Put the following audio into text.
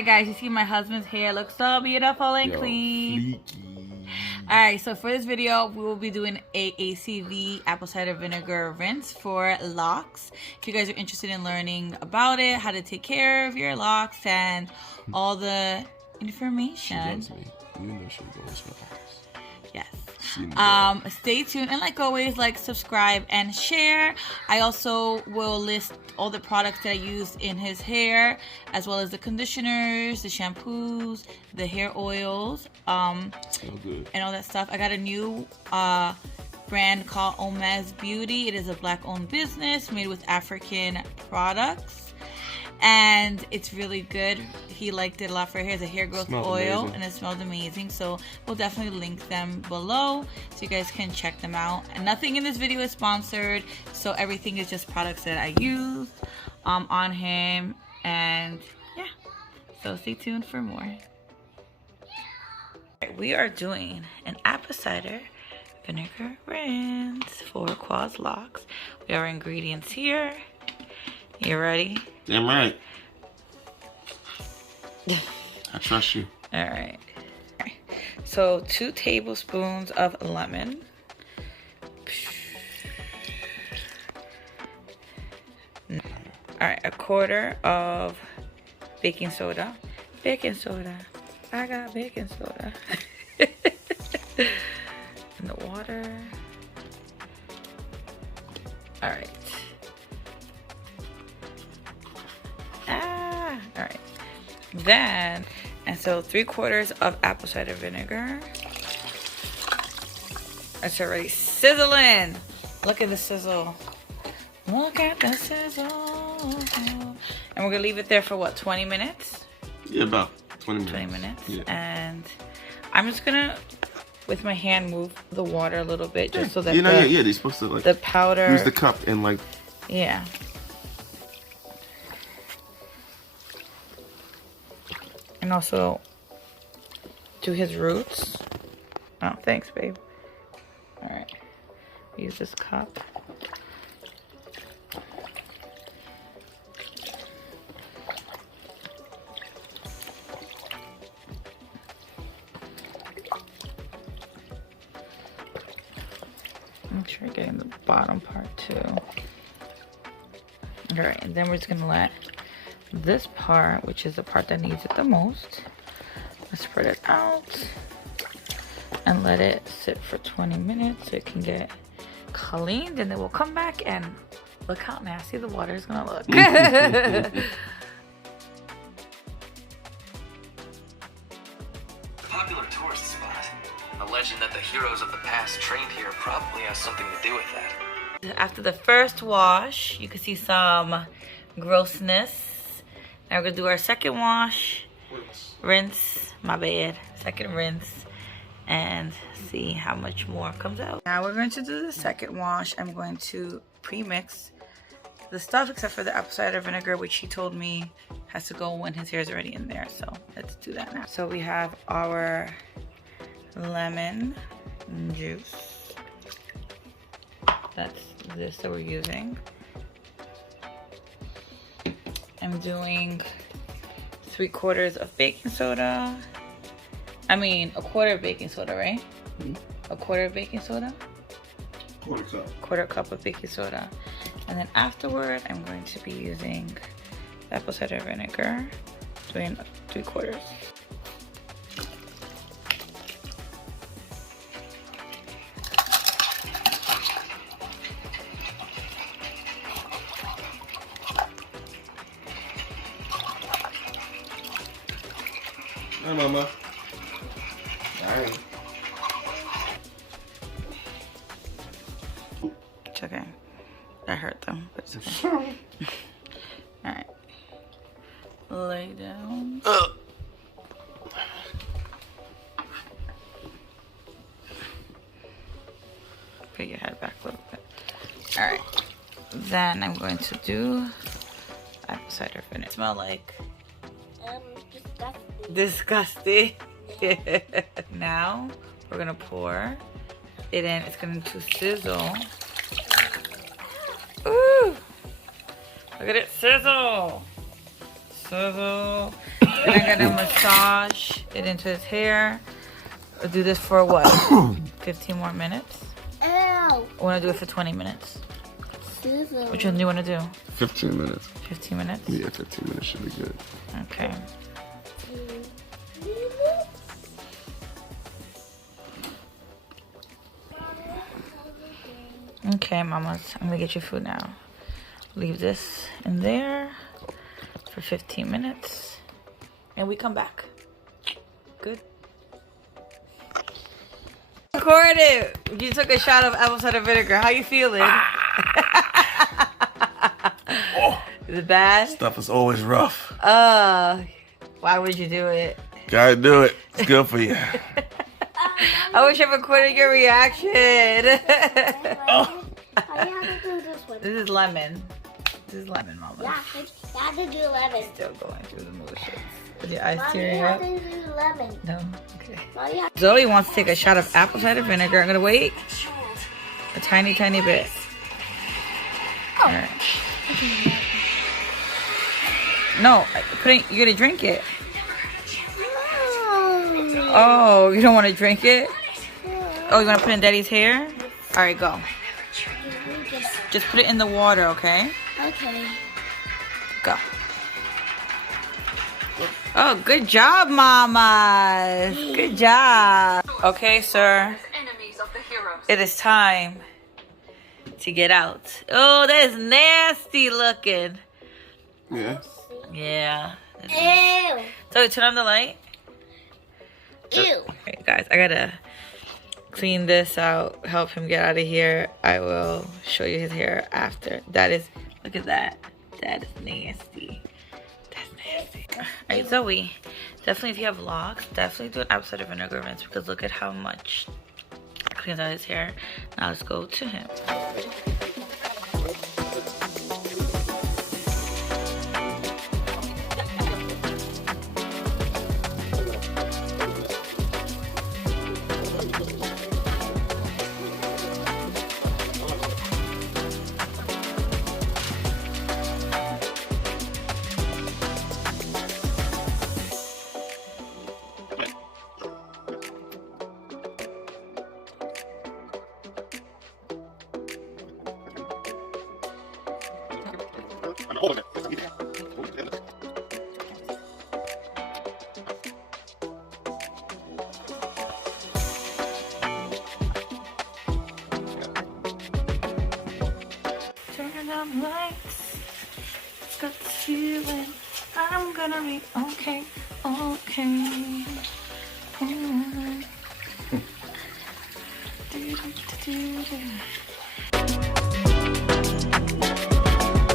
Alright guys, you see my husband's hair looks so beautiful and clean. Alright, so for this video, we will be doing a ACV apple cider vinegar rinse for locks. If you guys are interested in learning about it, how to take care of your locks, and all the information. She loves me. You know she goes for us. Yes. Stay tuned, and like always, like, subscribe, and share. I also will list all the products that I used in his hair, as well as the conditioners, the shampoos, the hair oils, and all that stuff. I got a new brand called Omez Beauty. It is a black-owned business made with African products, and it's really good. He liked it a lot for hair. It's a hair growth oil, and it smells amazing. So we'll definitely link them below so you guys can check them out. And nothing in this video is sponsored, so everything is just products that I use on him. And yeah, so stay tuned for more. We are doing an apple cider vinegar rinse for Quaz locks. We have our ingredients here. You ready? Damn right. I trust you. All right. So 2 tablespoons of lemon. All right, 1/4 of baking soda. Baking soda. I got baking soda. And the water. All right. All right. Then, and so 3/4 of apple cider vinegar. It's already sizzling. Look at the sizzle. Look at the sizzle. And we're gonna leave it there for what, 20 minutes? Yeah, about 20 minutes. 20 minutes. Yeah. And I'm just gonna, with my hand, move the water a little bit, just so that they're supposed to like the powder. use the cup and like. Yeah. And also do his roots. Oh, thanks, babe. All right. Use this cup. Make sure you're getting the bottom part too. All right, and then we're just gonna let this part, which is the part that needs it the most, let's spread it out and let it sit for 20 minutes so it can get cleaned, and then we'll come back and look how nasty the water is gonna look. Popular tourist spot. The legend that the heroes of the past trained here probably has something to do with that. After the first wash, you can see some grossness. Now we're gonna do our second wash, rinse, my bad, second rinse, and see how much more comes out. Now we're going to do the second wash. I'm going to pre-mix the stuff except for the apple cider vinegar, which he told me has to go when his hair is already in there. So let's do that now. So we have our lemon juice. That's this that we're using. I'm doing 3/4 of baking soda. I mean, 1/4 of baking soda, right? Mm-hmm. 1/4 of baking soda? 1/4 cup. 1/4 cup of baking soda. And then afterward, I'm going to be using apple cider vinegar, doing 3/4. Hi, Mama. Hi. It's okay. I hurt them, but it's okay. Alright. Lay down. Put your head back a little bit. Alright. Then I'm going to do apple cider vinegar. Smell like disgusting. Now we're gonna pour it in. It's going to sizzle. Ooh! Look at it sizzle. Sizzle. And I'm gonna massage it into his hair. We'll do this for what? 15 more minutes? Ew. I wanna do it for 20 minutes. Which one do you wanna do? 15 minutes. 15 minutes? Yeah, 15 minutes should be good. Okay. Okay, mamas, I'm gonna get your food now. Leave this in there for 15 minutes. And we come back. Good. Recorded. You took a shot of apple cider vinegar. How you feeling? Oh, is it bad? stuff is always rough. Why would you do it? Gotta do it. It's good for you. I wish I recorded your reaction. Oh. I have to do this one. This is lemon. This is lemon, mama. Yeah, you have to do lemon. Still going through the motions. With your eyes Mommy, you tearing have up? to do lemon. No? Okay. Mommy, you have Zoe wants to take a shot of apple cider vinegar. I'm gonna wait a tiny, tiny bit. All right. No, you're gonna drink it. Oh, you don't want to drink it? Oh, you want to put it in Daddy's hair? All right, go. Just put it in the water, okay? Okay. Go. Oh, good job, mamas. Good job. Okay, sir. It is time to get out. Oh, that is nasty looking. Yeah. Yeah. Ew. So turn on the light. Ew. Okay, guys, I gotta clean this out, help him get out of here. I will show you his hair after. That is, look at that. That is nasty. That's nasty. Alright, Zoe, definitely if you have locks, definitely do an apple cider vinegar rinse because look at how much it cleans out his hair. Now let's go to him. Turn on lights, got the feeling I'm gonna be okay, okay.